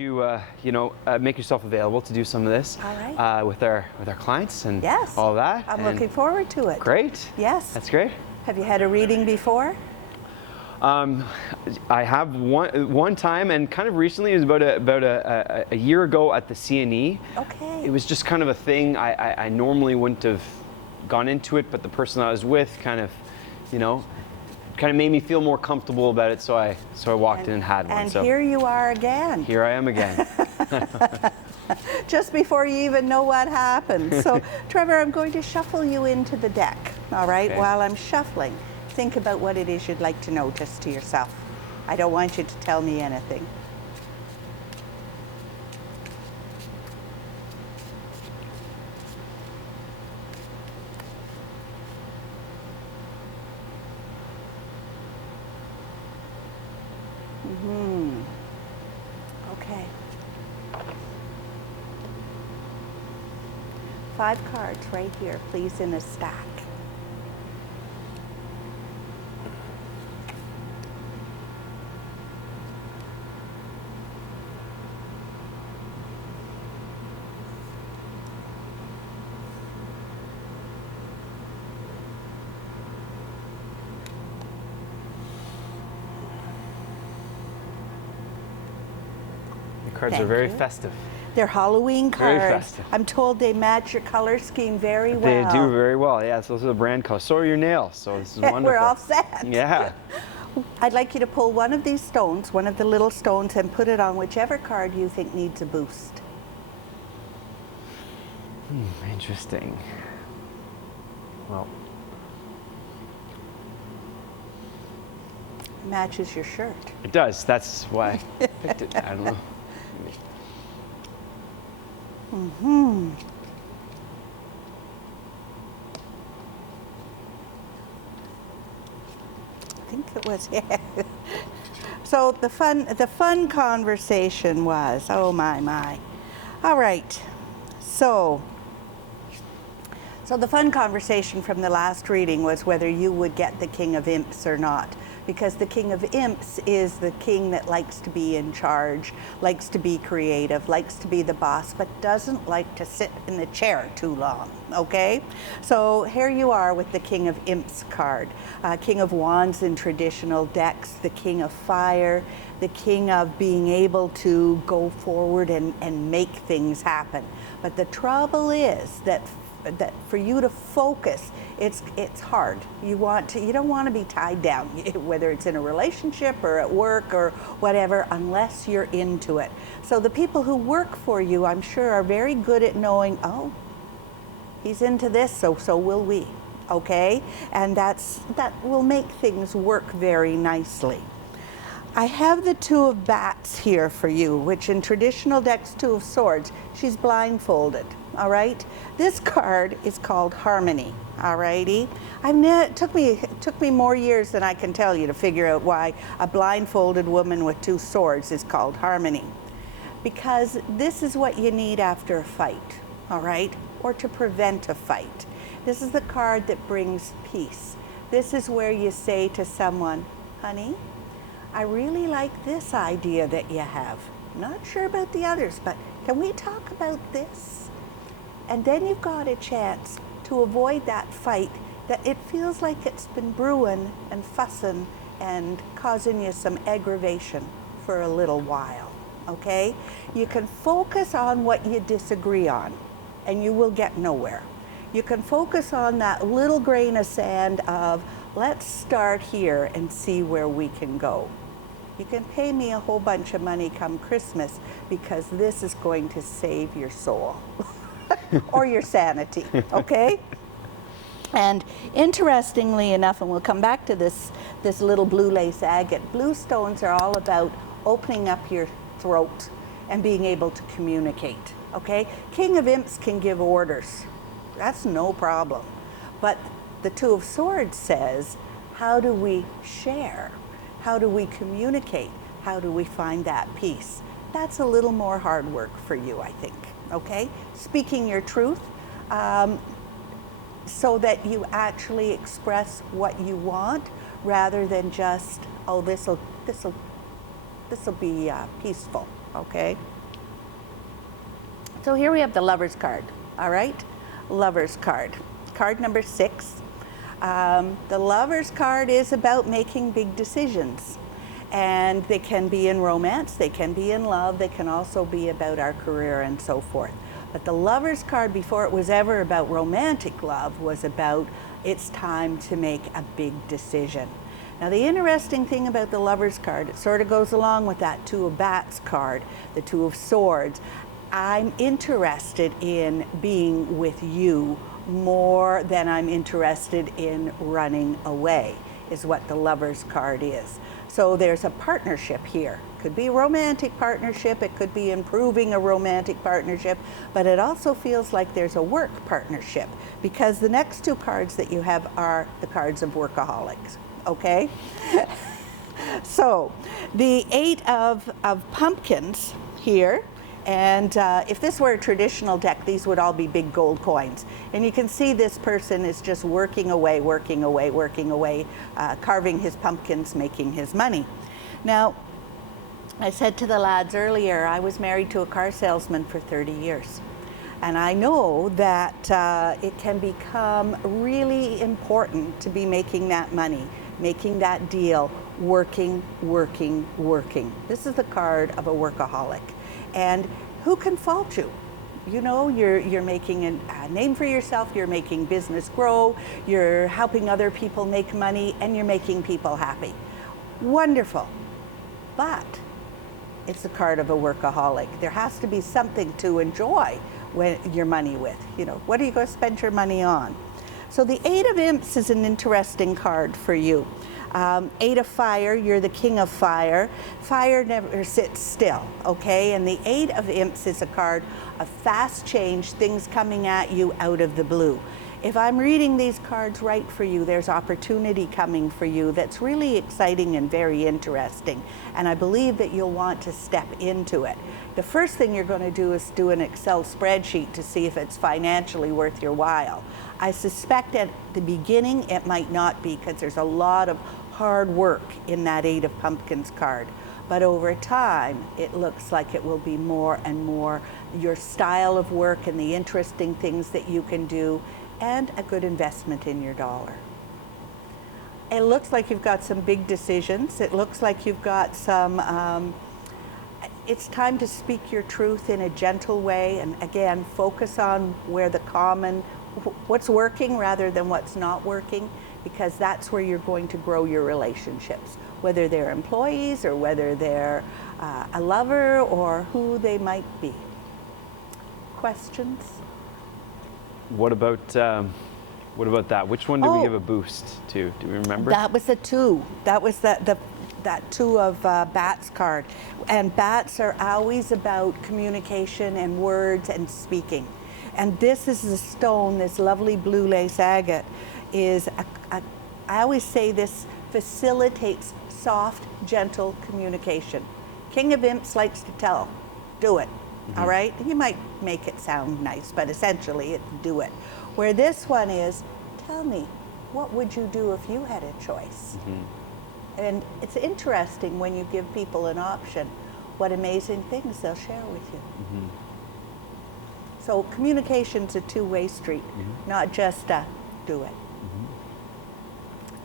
you, make yourself available to do some of this with our clients and all that. I'm looking forward to it. Great. Yes. That's great. Have you had a reading before? I have one time, and kind of recently. It was about a year ago at the CNE. Okay. It was just kind of a thing. I normally wouldn't have gone into it, but the person I was with kind of made me feel more comfortable about it, so I walked in and had one. And here you are again. Here I am again. Just before you even know what happened. So, Trevor, I'm going to shuffle you into the deck, all right? Okay. While I'm shuffling, think about what it is you'd like to know just to yourself. I don't want you to tell me anything. Okay. 5 cards right here, please, in a stack. Cards are very festive. They're Halloween cards. Very festive. I'm told they match your color scheme very well. They do very well, yes. Those are the brand colors. So are your nails, so this is wonderful. We're all set. Yeah. I'd like you to pull one of these stones, one of the little stones, and put it on whichever card you think needs a boost. Interesting. Well. It matches your shirt. It does. That's why I picked it. I don't know. I think it was, yeah. So the fun conversation was, oh my. All right, so the fun conversation from the last reading was whether you would get the King of Imps or not. Because the King of Imps is the king that likes to be in charge, likes to be creative, likes to be the boss, but doesn't like to sit in the chair too long, okay? So here you are with the King of Imps card. King of Wands in traditional decks, the King of Fire, the King of being able to go forward and make things happen. But the trouble is that for you to focus, it's hard. You don't want to be tied down, whether it's in a relationship or at work or whatever, unless you're into it. So the people who work for you, I'm sure, are very good at knowing, oh, he's into this, so will we, okay? And that will make things work very nicely. I have the Two of Bats here for you, which in traditional decks, Two of Swords, she's blindfolded. All right, this card is called Harmony. All righty, it took me more years than I can tell you to figure out why a blindfolded woman with 2 swords is called Harmony. Because this is what you need after a fight, all right, or to prevent a fight. This is the card that brings peace. This is where you say to someone, honey, I really like this idea that you have. Not sure about the others, but can we talk about this? And then you've got a chance to avoid that fight that it feels like it's been brewing and fussing and causing you some aggravation for a little while, okay? You can focus on what you disagree on and you will get nowhere. You can focus on that little grain of sand of, let's start here and see where we can go. You can pay me a whole bunch of money come Christmas because this is going to save your soul. Or your sanity, okay? And interestingly enough, and we'll come back to this little blue lace agate, blue stones are all about opening up your throat and being able to communicate, okay? King of Imps can give orders. That's no problem. But the Two of Swords says, how do we share? How do we communicate? How do we find that peace? That's a little more hard work for you, I think. Okay, speaking your truth so that you actually express what you want rather than just, oh, this'll be peaceful. okay? So here we have the Lover's card, all right? Lover's card. Card number 6. The Lover's card is about making big decisions. And they can be in romance, they can be in love, they can also be about our career and so forth. But the Lover's card, before it was ever about romantic love, was about it's time to make a big decision. Now the interesting thing about the Lover's card, it sort of goes along with that Two of Bats card, the Two of Swords. I'm interested in being with you more than I'm interested in running away, is what the Lover's card is. So there's a partnership here. Could be a romantic partnership, it could be improving a romantic partnership, but it also feels like there's a work partnership because the next 2 cards that you have are the cards of workaholics, okay? So the 8 of pumpkins here, and if this were a traditional deck, these would all be big gold coins. And you can see this person is just working away, carving his pumpkins, making his money. Now, I said to the lads earlier, I was married to a car salesman for 30 years. And I know that it can become really important to be making that money, making that deal, working. This is the card of a workaholic. And who can fault you? You know, you're making a name for yourself, you're making business grow, you're helping other people make money, and you're making people happy. Wonderful. But it's the card of a workaholic. There has to be something to enjoy your money with. You know, what are you going to spend your money on? So the 8 of Imps is an interesting card for you. 8 of Fire, you're the king of fire. Fire never sits still, okay? And the 8 of Imps is a card of fast change, things coming at you out of the blue. If I'm reading these cards right for you, there's opportunity coming for you that's really exciting and very interesting. And I believe that you'll want to step into it. The first thing you're going to do is do an Excel spreadsheet to see if it's financially worth your while. I suspect at the beginning it might not be because there's a lot of hard work in that 8 of Pumpkins card. But over time, it looks like it will be more and more your style of work and the interesting things that you can do and a good investment in your dollar. It looks like you've got some big decisions. It looks like you've got some, it's time to speak your truth in a gentle way and again, focus on where the common, what's working rather than what's not working, because that's where you're going to grow your relationships, whether they're employees or whether they're a lover or who they might be. Questions? What about that? Which one did we give a boost to? Do we remember? That was the 2. That was that 2 of Bats card. And bats are always about communication and words and speaking. And this is the stone, this lovely blue lace agate, is I always say this facilitates soft, gentle communication. King of Imps likes to tell, do it. All right? You might make it sound nice, but essentially it's do it. Where this one is, tell me, what would you do if you had a choice? And it's interesting when you give people an option, what amazing things they'll share with you. So communication's a two-way street, not just a do it.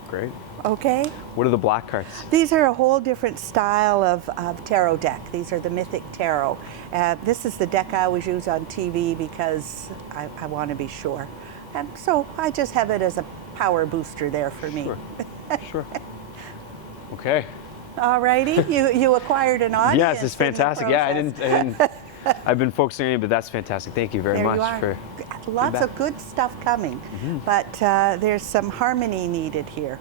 Great. Okay? What are the black cards? These are a whole different style of tarot deck. These are the Mythic Tarot. This is the deck I always use on TV because I want to be sure. And so I just have it as a power booster there for me. Sure. Okay. All righty. You acquired an audience. Yes, it's fantastic. Yeah, I didn't I've been focusing on you, but that's fantastic. Thank you very much for lots of good stuff coming, but there's some harmony needed here.